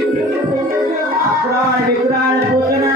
पुराण विपुराण पूजन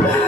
Yeah.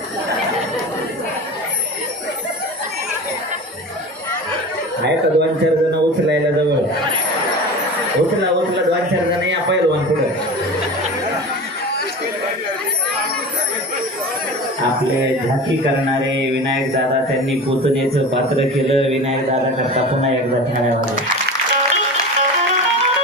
आहे का दोन चार जण उचलायला जवळ. उचला उचला दोन चार जण या पैलवान पुढे. आपले झाकी करणारे विनायक दादा त्यांनी पुतण्याचं पात्र केलं. विनायक दादा करता पुन्हा एकदा ठेवायला